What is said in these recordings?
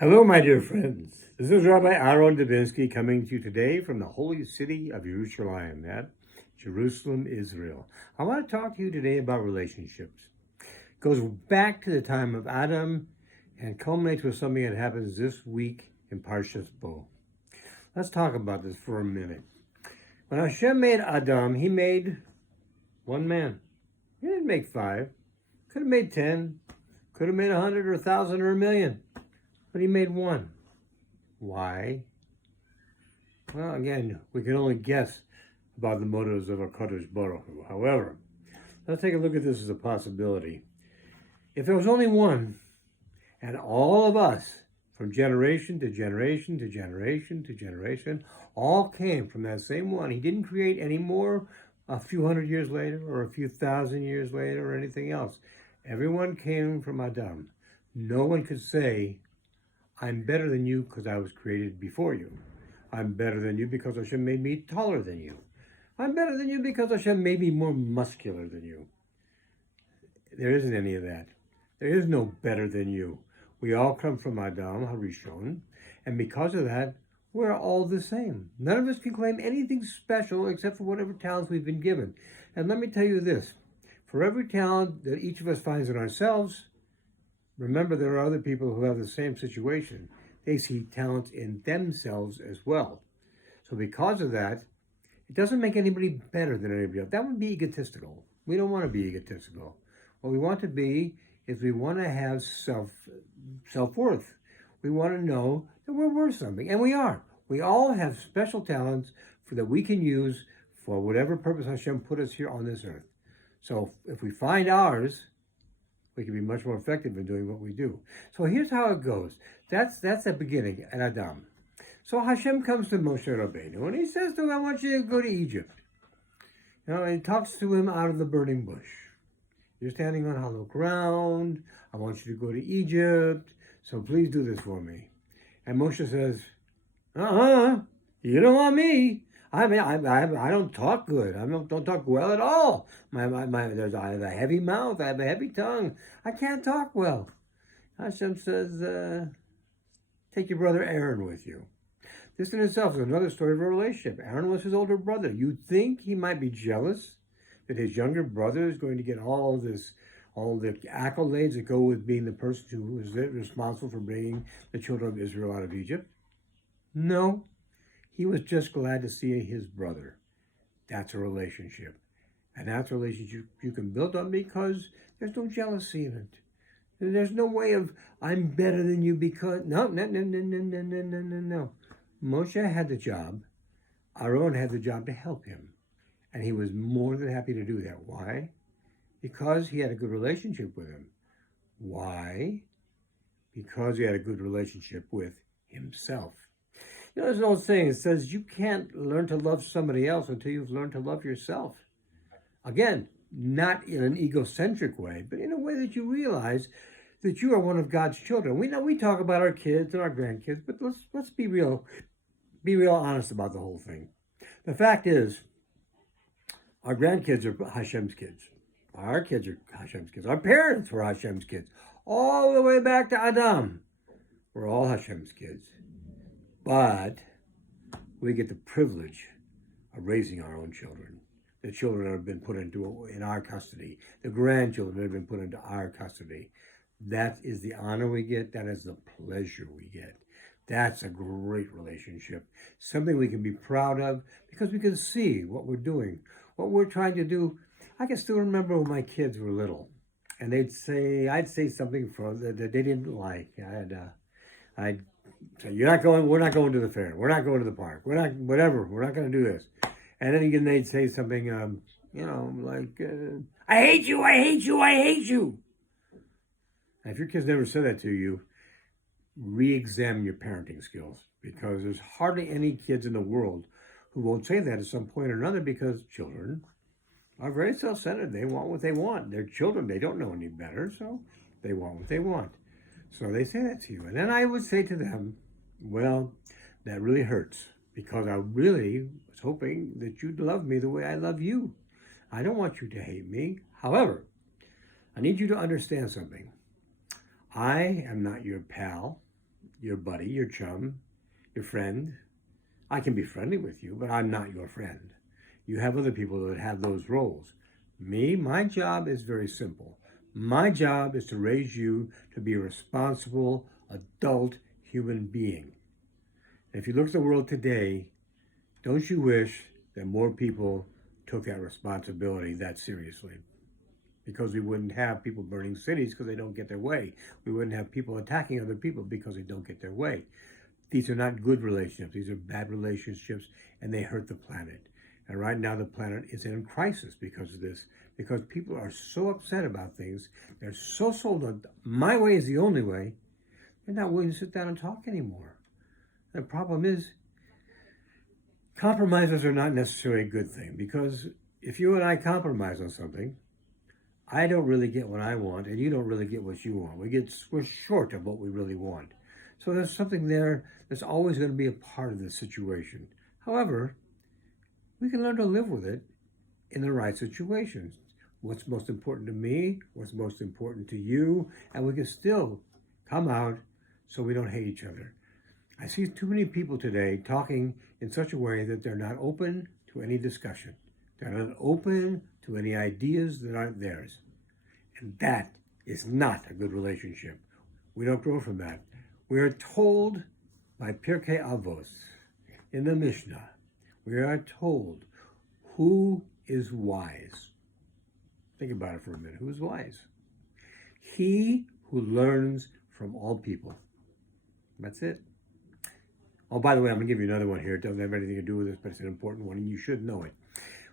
Hello, my dear friends. This is Rabbi Aharon Dobinsky coming to you today from the holy city of Jerusalem, Jerusalem, Israel. I want to talk to you today about relationships. It goes back to the time of Adam and culminates with something that happens this week in Parshas Bo. Let's talk about this for a minute. When Hashem made Adam, he made one man. He didn't make five. Could have made 10. Could have made 100 or 1,000 or 1,000,000. But he made one. Why? Well, again, we can only guess about the motives of HaKadosh Baruch Hu. However, let's take a look at this as a possibility. If there was only one, and all of us, from generation to generation to generation to generation, all came from that same one. He didn't create any more a few hundred years later or a few thousand years later or anything else. Everyone came from Adam. No one could say, I'm better than you because I was created before you. I'm better than you because Hashem made me taller than you. I'm better than you because Hashem made me more muscular than you. There isn't any of that. There is no better than you. We all come from Adam Harishon, and because of that, we're all the same. None of us can claim anything special except for whatever talents we've been given. And let me tell you this, for every talent that each of us finds in ourselves, remember, there are other people who have the same situation. They see talents in themselves as well. So because of that, it doesn't make anybody better than anybody else. That would be egotistical. We don't want to be egotistical. What we want to be is we want to have self-worth. We want to know that we're worth something, and we are. We all have special talents that we can use for whatever purpose Hashem put us here on this earth. So if we find ours, we can be much more effective in doing what we do. So here's how it goes. That's the beginning at Adam. So Hashem comes to Moshe Rabbeinu and he says to him, I want you to go to Egypt. And he talks to him out of the burning bush. You're standing on hollow ground. I want you to go to Egypt. So please do this for me. And Moshe says, you don't want me. I don't talk good. I don't talk well at all. I have a heavy mouth. I have a heavy tongue. I can't talk well. Hashem says, take your brother Aharon with you. This in itself is another story of a relationship. Aharon was his older brother. You'd think he might be jealous that his younger brother is going to get all the accolades that go with being the person who was responsible for bringing the children of Israel out of Egypt. No. He was just glad to see his brother. That's a relationship. And that's a relationship you can build on because there's no jealousy in it. There's no way of, I'm better than you because, no. Moshe had the job. Aharon had the job to help him. And he was more than happy to do that. Why? Because he had a good relationship with him. Why? Because he had a good relationship with himself. You know, there's an old saying, it says, you can't learn to love somebody else until you've learned to love yourself. Again, not in an egocentric way, but in a way that you realize that you are one of God's children. We talk about our kids and our grandkids, but let's be real honest about the whole thing. The fact is, our grandkids are Hashem's kids. Our kids are Hashem's kids. Our parents were Hashem's kids. All the way back to Adam. We're all Hashem's kids. But we get the privilege of raising our own children. The children that have been put in our custody. The grandchildren that have been put into our custody. That is the honor we get. That is the pleasure we get. That's a great relationship. Something we can be proud of because we can see what we're doing, what we're trying to do. I can still remember when my kids were little, and I'd say something that they didn't like. I'd say, we're not going to the fair. We're not going to the park. We're not going to do this. And then again, they'd say something, like, I hate you, I hate you, I hate you. And if your kids never said that to you, re-examine your parenting skills, because there's hardly any kids in the world who won't say that at some point or another, because children are very self-centered. They want what they want. They're children. They don't know any better, so they want what they want. So they say that to you. And then I would say to them, well, that really hurts, because I really was hoping that you'd love me the way I love you. I don't want you to hate me. However, I need you to understand something. I am not your pal. your buddy, your chum, your friend. I can be friendly with you, but I'm not your friend. You have other people that have those roles. Me, my job is very simple. My job is to raise you to be a responsible, adult human being. And if you look at the world today, don't you wish that more people took that responsibility that seriously? Because we wouldn't have people burning cities because they don't get their way. We wouldn't have people attacking other people because they don't get their way. These are not good relationships. These are bad relationships, and they hurt the planet. And right now the planet is in crisis because of this, because people are so upset about things. They're so sold on my way is the only way. They're not willing to sit down and talk anymore. The problem is compromises are not necessarily a good thing, because if you and I compromise on something, I don't really get what I want, and you don't really get what you want. We're short of what we really want. So there's something there that's always going to be a part of the situation. However, we can learn to live with it in the right situations. What's most important to me, what's most important to you, and we can still come out so we don't hate each other. I see too many people today talking in such a way that they're not open to any discussion. They're not open to any ideas that aren't theirs. And that is not a good relationship. We don't grow from that. We are told by Pirkei Avos in the Mishnah, we are told who is wise. Think about it for a minute. Who is wise? He who learns from all people. That's it. Oh, by the way, I'm going to give you another one here. It doesn't have anything to do with this, but it's an important one, and you should know it.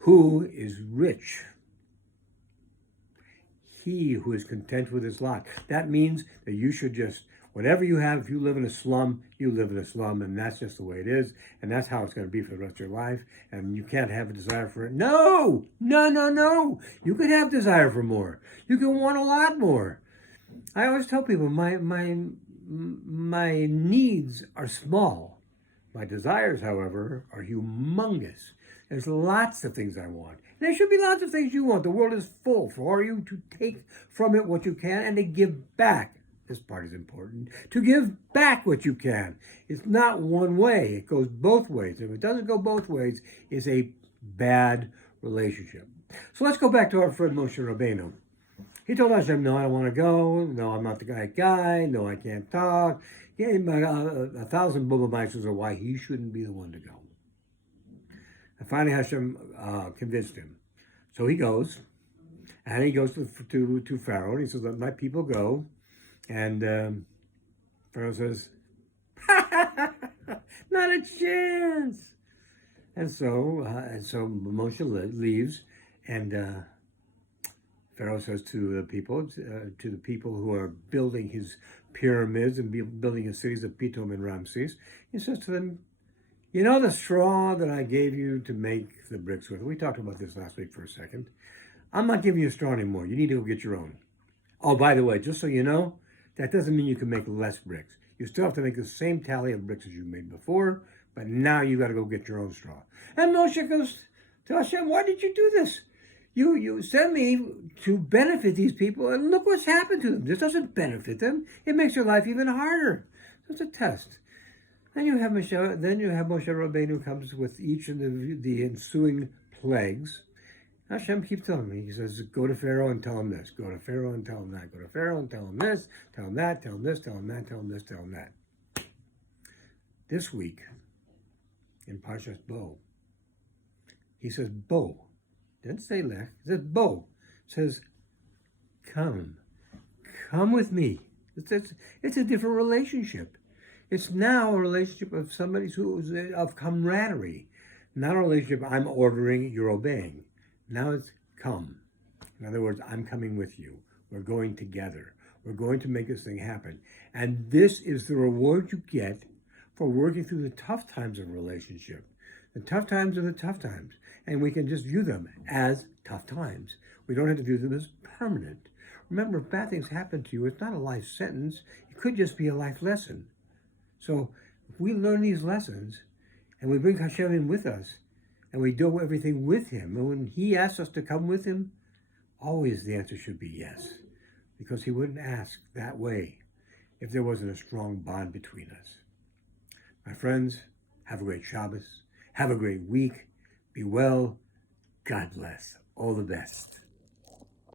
Who is rich? He who is content with his lot. That means that you should just, whatever you have, if you live in a slum, you live in a slum, and that's just the way it is, and that's how it's going to be for the rest of your life, and you can't have a desire for it. No! No! You could have desire for more. You can want a lot more. I always tell people, my needs are small. My desires, however, are humongous. There's lots of things I want. And there should be lots of things you want. The world is full for you to take from it what you can and to give back. This part is important. To give back what you can. It's not one way. It goes both ways. If it doesn't go both ways, it's a bad relationship. So let's go back to our friend Moshe Rabbeinu. He told Hashem, no, I don't want to go. No, I'm not the guy. No, I can't talk. He gave him 1,000 Bubba of why he shouldn't be the one to go. And finally Hashem convinced him. So he goes, and he goes to Pharaoh, and he says, let my people go. And Pharaoh says, not a chance. And so Moshe leaves, and Pharaoh says to the people who are building his pyramids and building his cities of Pitom and Ramses, he says to them, you know the straw that I gave you to make the bricks with? We talked about this last week for a second. I'm not giving you a straw anymore. You need to go get your own. Oh, by the way, just so you know, that doesn't mean you can make less bricks. You still have to make the same tally of bricks as you made before, but now you got to go get your own straw. And Moshe goes to Hashem, why did you do this? You sent me to benefit these people, and look what's happened to them. This doesn't benefit them. It makes their life even harder. So it's a test. Then you have Moshe Rabbeinu comes with each of the ensuing plagues. Hashem keeps telling me. He says, go to Pharaoh and tell him this. Go to Pharaoh and tell him that. Go to Pharaoh and tell him this. Tell him that. Tell him this. Tell him that. Tell him this. Tell him that. This week, in Parshas Bo, he says, Bo. Didn't say lech. He says, Bo. Says, come with me. It's a different relationship. It's now a relationship of somebody who's of camaraderie, not a relationship I'm ordering, you're obeying. Now it's come. In other words, I'm coming with you. We're going together. We're going to make this thing happen. And this is the reward you get for working through the tough times of a relationship. The tough times are the tough times. And we can just view them as tough times. We don't have to view them as permanent. Remember, if bad things happen to you, it's not a life sentence. It could just be a life lesson. So if we learn these lessons and we bring Hashem in with us and we do everything with him, and when he asks us to come with him, always the answer should be yes, because he wouldn't ask that way. if there wasn't a strong bond between us. My friends, have a great Shabbos. Have a great week. Be well. God bless. All the best.